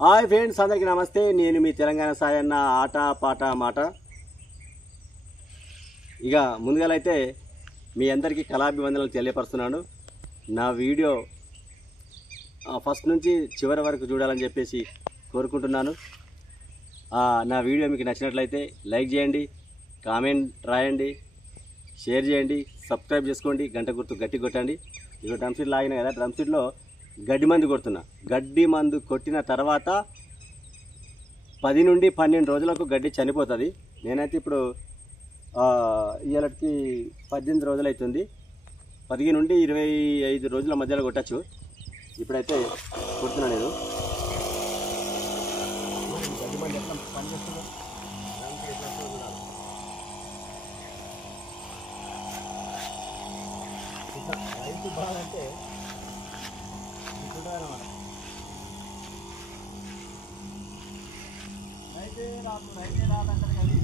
Hi friends, అందరికీ నమస్తే. నేను మీ తెలంగాణ సాయన్న. ఆట పాట మాట. ఇక ముందుగాలైతే మీ అందరికీ కళాభివందనలు తెలియపరుస్తున్నాను. నా వీడియో ఫస్ట్ నుంచి చివరి వరకు చూడాలని చెప్పేసి కోరుకుంటున్నాను. నా వీడియో మీకు నచ్చినట్లయితే లైక్ చేయండి, కామెంట్ రాయండి, షేర్ చేయండి, సబ్స్క్రైబ్ చేసుకోండి, గంట గుర్తు గట్టి కొట్టండి. ఇక డ్రమ్ షీట్ లాగిన కదా, డ్రమ్ షీట్లో గడ్డి మందు కొడుతున్నా. గడ్డి మందు కొట్టిన తర్వాత 10 నుండి 12 రోజులకు గడ్డి చనిపోతుంది. నేనైతే ఇప్పుడు ఇవాళకి 18 రోజులు అవుతుంది. 10 నుండి 25 రోజుల మధ్యలో కొట్టచ్చు. ఇప్పుడైతే కొడుతున్నా నేను. గడ్డి మందు ఎట్లా పనిచేస్తుందో రైతు బాగా అంటే రైతే రాదంటారు కానీ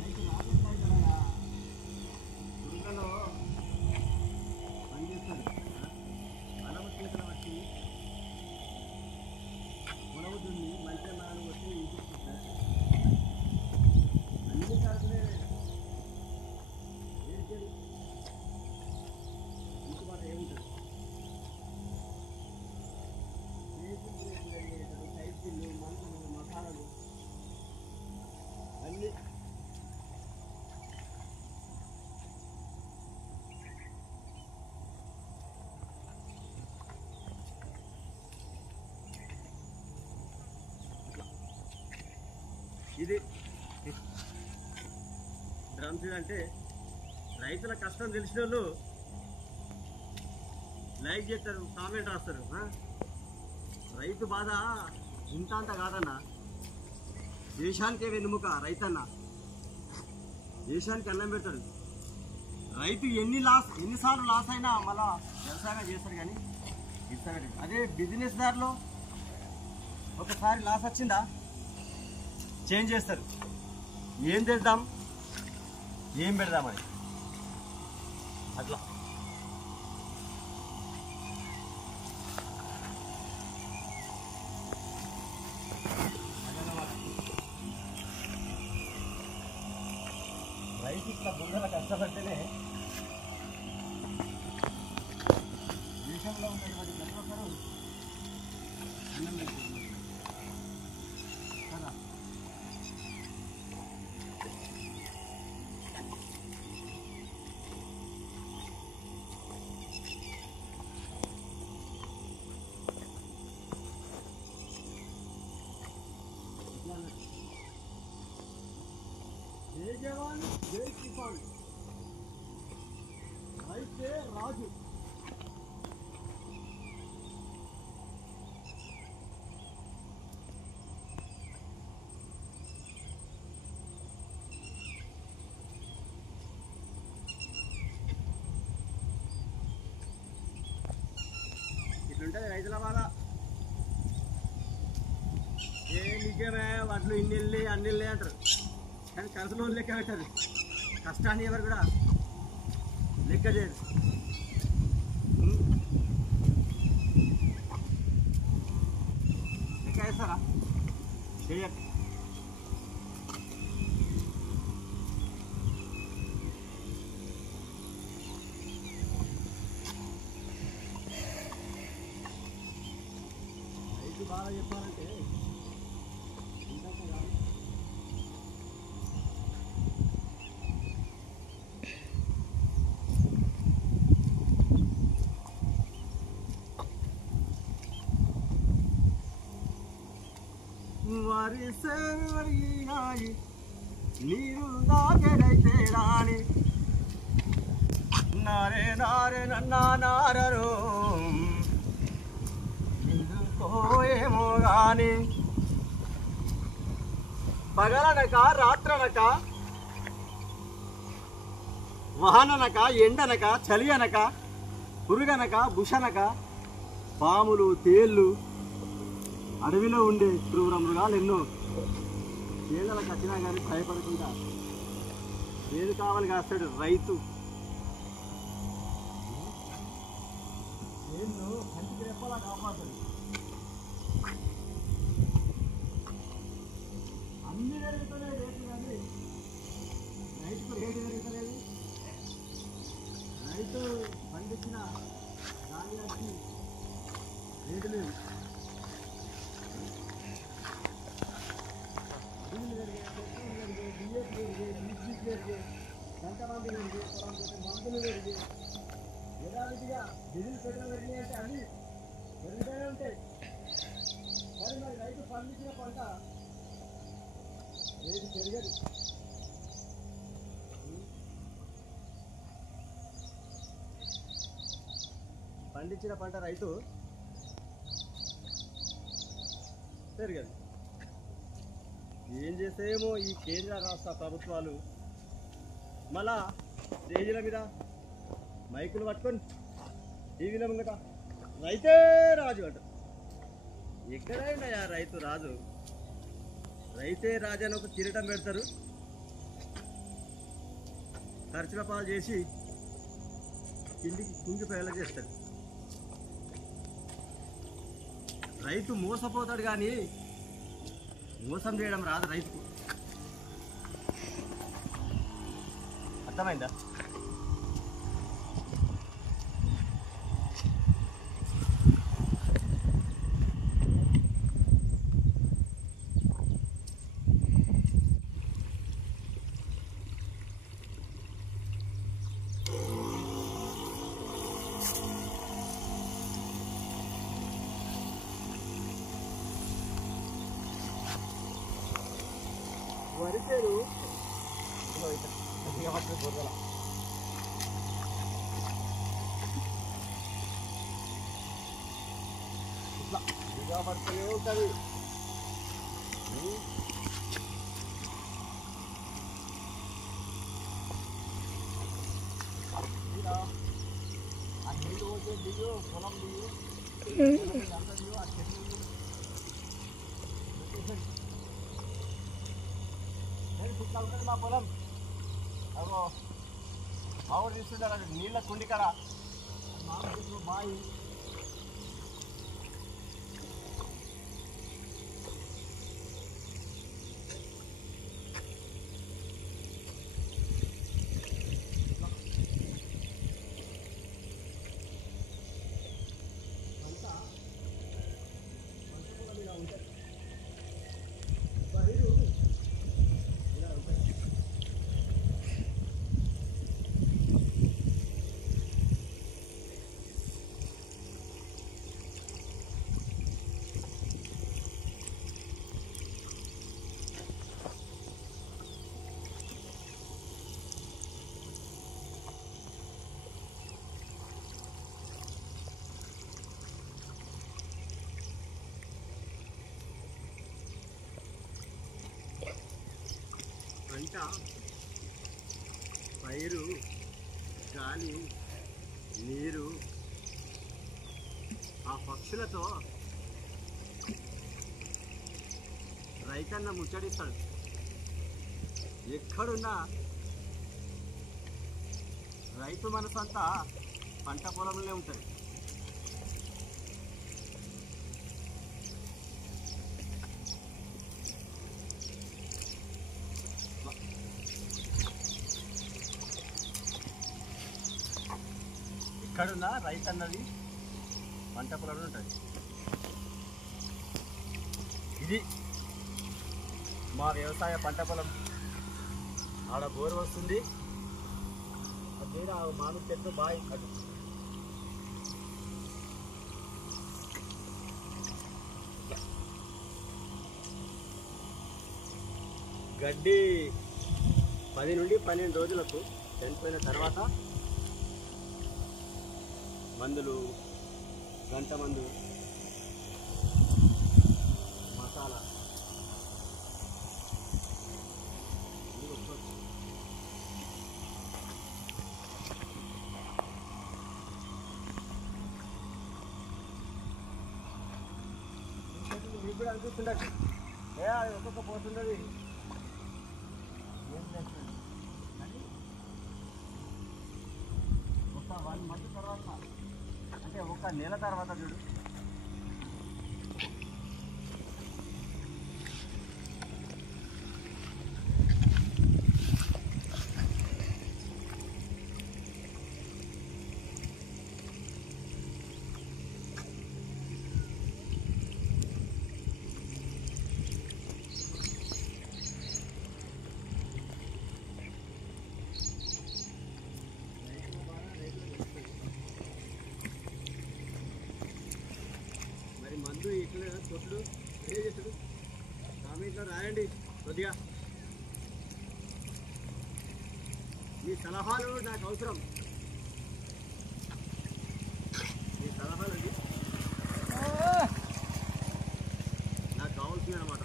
రైతు రాకుండా గుండెలో పనిచేస్తుంది. అలవ చేతులు బట్టి ఉడవుతుంది. మంచిగా నాలుగు వచ్చి ఇంటికి అన్ని కాదులే ఇంటిమాట ఏముంటుంది. మసాలాలు అన్నీ ఇది డ్రమ్ షీట్ అంటే రైతుల కష్టం తెలిసిన వాళ్ళు లైక్ చేస్తారు, కామెంట్ రాస్తారు. రైతు బాధ ఇంత అంత కాదన్న. దేశానికే వెన్నుముక రైతన్న. దేశానికి అన్నం పెడతాడు రైతు. ఎన్నిసార్లు లాస్ అయినా మళ్ళా వ్యవసాయం చేస్తాడు కానీ ఇస్తాడు. అదే బిజినెస్ దారిలో ఒకసారి లాస్ వచ్చిందా చేంజ్ చేస్తారు. ఏం చేద్దాం, ఏం పెడదామని అట్లా. రైతు ఇట్లా బుర్రల కష్టపడితేనే దేశంలో ఉన్నటువంటి ప్రతి ఒక్కరు అన్నం పెడుతున్నారు కదా. జై జవాన్ జై కిసాన్, రైతే రాజు. ఇట్లుంటుంది రైతుల బాధ. ఏ నిజమే వడ్లు ఇన్ని వెళ్ళి అన్ని వెళ్ళి అంటారు కానీ కలుసులో లెక్క పెట్టదు. కష్టాన్ని ఎవరు కూడా లెక్క చేయరు. లెక్క చేస్తారా? చేయరు. రైతు బాగా చెప్పాలంటే వరిసేనాయి నీరు దాకెడైతే రాని నారే నారే నన్నా నారరు ఎందుకోయేమో గాని పగలనక రాత్రనక వాననక ఎండనక చలి అనక పురుగనక బుషనక పాములు తేళ్ళు అడవిలో ఉండే క్రూర మృగాలు ఎన్నో ఏళ్ళకు వచ్చినా కానీ భయపడకుండా ఏది కావాలి కాస్తాడు రైతు. ఏళ్ళు కంటికి రెప్పలా కాపాడుతాడు. రైతు పండించిన ధాన్యానికి రేటు లేదు. డీజిల్ పెరిగే, పెట్రోల్ పెరిగే, డిఎస్ పెరిగే, విద్యుత్ పెరిగే, గంటమంది పెరిగే, పొలం పోతే మందులు పెరిగే, యథావిధిగా డీజిల్ పెట్రోల్ పెరిగాయి అంటే అన్నీ పెరుగుతూనే ఉంటాయి. కానీ మరి రైతు పండించిన పంట రేటు పెరగదు. పండించిన పంట రైతు పెరగదు. ఏం చేసేమో ఈ కేంద్ర రాష్ట్ర ప్రభుత్వాలు మళ్ళా స్టేజీల మీద మైకులు పట్టుకొని టీవీల ముంగట రైతే రాజు అంట. ఎక్కడైనా రైతు రాజు, రైతే రాజు అని ఒక కిరీటం పెడతారు, ఖర్చుల పాలు చేసి కిందికి కుంగిపోయేలా చేస్తారు. రైతు మోసపోతాడు కానీ మోసం చేయడం రాదు రైతుకు. అర్థమైందా? వరి చేను బుర్రల ఇట్లా ఇదిగా పడుతూనే ఉంటుంది. ఆ నీళ్ళు పోతే దిగు, పొలం దిగు, అంత దిగు, ఆ చెట్లు ఇట్లా ఉంటుంది మా పొలం. అగో మా ఊరు తీసుకుంటారు అక్కడ నీళ్ళ కుండి కాడ మామిడి బాయి. అంతా పంట ఇలా ఉంటుంది. పైరు ఇలా ఉంటుంది. పంట, పైరు, గాలి, నీరు, ఆ పక్షులతో రైతన్న ముచ్చడిస్తాడు. ఎక్కడున్నా రైతు మనసంతా పంట పొలంలో ఉంటుంది. ఎక్కడున్నా రైతు అన్నది పంట పొలంలో ఉంటుంది. ఇది మా వ్యవసాయ పంట పొలం. ఆడ బోరు వస్తుంది, అదే మామిడి చెట్టు బాగా అటు. గడ్డి 10 నుండి 12 రోజులకు చనిపోయిన తర్వాత మందులు, గంట మందు, మసాలా మీకు కూడా అనిపిస్తుండదు. అది ఒక్కొక్క పోతుండదు. ఏం చేస్తుంది కానీ ఒక 1 మంత్ తర్వాత, అంటే 1 నెల తర్వాత చూడు కొట్టుడు ఏ చేస్తుడు కామెంట్లో రాయండి కొద్దిగా. మీ సలహాలు నాకు అవసరం. మీ సలహాలు నాకు కావాల్సింది అన్నమాట.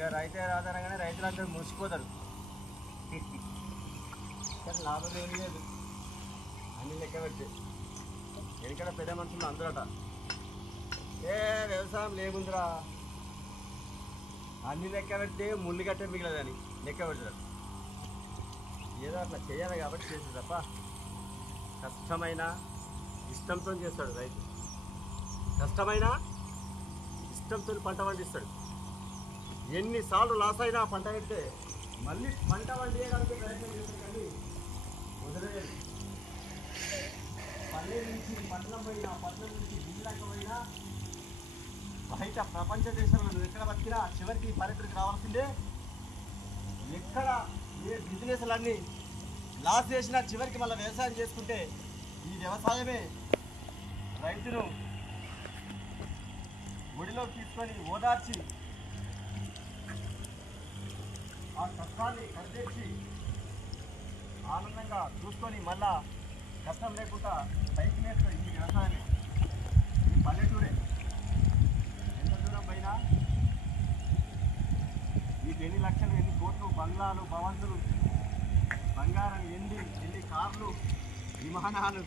ఇక రైతే రాదనగానే రైతులందరూ మురిసిపోతారు. కానీ లాభం ఏం లేదు. అన్ని లెక్క పెట్టి ఎందుకంటే పెద్ద మనుషులు అందరట ఏ వ్యవసాయం లేకుందిరా అన్ని లెక్క పెడితే ముళ్ళు కట్టే మిగిలదని లెక్క పెడతారు. ఏదో అట్లా చేయాలి కాబట్టి చేస్తుంది తప్ప కష్టమైన ఇష్టంతో చేస్తాడు రైతు. కష్టమైన ఇష్టంతో పంట పండిస్తాడు. ఎన్నిసార్లు లాస్ అయినా పంట పెడితే మళ్ళీ పంట పండియడానికి ప్రయత్నం చేస్తాడు. కానీ వదిలేదు. పల్లె నుంచి పట్టణం పోయినా, పట్టణం నుంచి జిల్లాకు పోయినా, బయట ప్రపంచ దేశంలో నువ్వు ఎక్కడ బతికినా చివరికి పల్లెటూరికి రావాల్సిందే. ఎక్కడ ఏ బిజినెస్లన్నీ లాస్ చేసినా చివరికి మళ్ళీ వ్యవసాయం చేసుకుంటే ఈ వ్యవసాయమే రైతును ఒడిలోకి తీసుకొని ఓదార్చి ఆ కష్టాన్ని కరిచేసి ఆనందంగా చూసుకొని మళ్ళా కష్టం లేకుండా పైకి నేర్చుకొని ఈ వ్యవసాయమే, ఈ పల్లెటూరే. ఎంత దూరం పోయినా మీకు ఎన్ని లక్షలు, ఎన్ని కోట్లు, బంగ్లాలు, భవంతులు, బంగారం, ఎన్ని కార్లు, విమానాలు,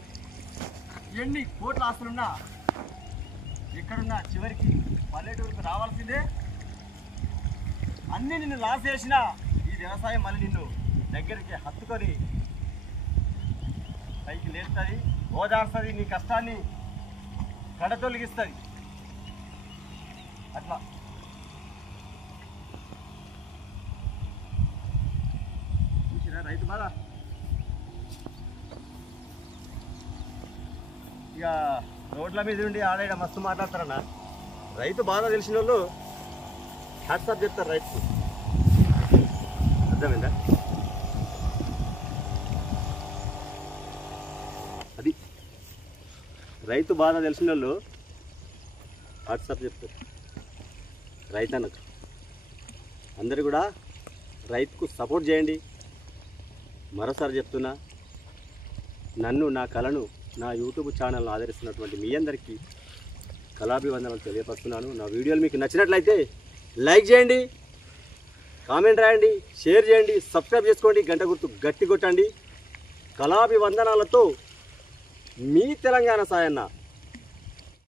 ఎన్ని కోట్ల ఆస్తులున్నా ఎక్కడున్నా చివరికి పల్లెటూరుకు రావాల్సిందే. అన్నీ నిన్ను లాస్ చేసినా ఈ వ్యవసాయం మళ్ళీ నిన్ను దగ్గరికి హత్తుకొని పైకి లేస్తుంది, ఓదార్స్తుంది, నీ కష్టాన్ని కడతొలగిస్తుంది. అట్లా చూసినా రైతు బాధ. ఇక రోడ్ల మీద ఉండి ఆడేడ మస్తు మాట్లాడతారన్న. రైతు బాధ తెలిసిన వాళ్ళు హ్యాట్సాప్ చెప్తారు రైతు. అర్థమైందా? అది రైతు బాధ తెలిసిన వాళ్ళు వాట్సాప్ చెప్తారు రైతన్నకు. అందరు కూడా రైతుకు సపోర్ట్ చేయండి. మరోసారి చెప్తున్నా, నన్ను, నా కళను, నా యూట్యూబ్ ఛానల్ను ఆదరిస్తున్నటువంటి మీ అందరికీ కళాభివందనాలు తెలియపరుస్తున్నాను. నా వీడియోలు మీకు నచ్చినట్లయితే లైక్ చేయండి, కామెంట్ రాయండి, షేర్ చేయండి, సబ్స్క్రైబ్ చేసుకోండి, గంట గుర్తు గట్టి కొట్టండి. కళాభివందనాలతో మీ తెలంగాణ సాయన్న.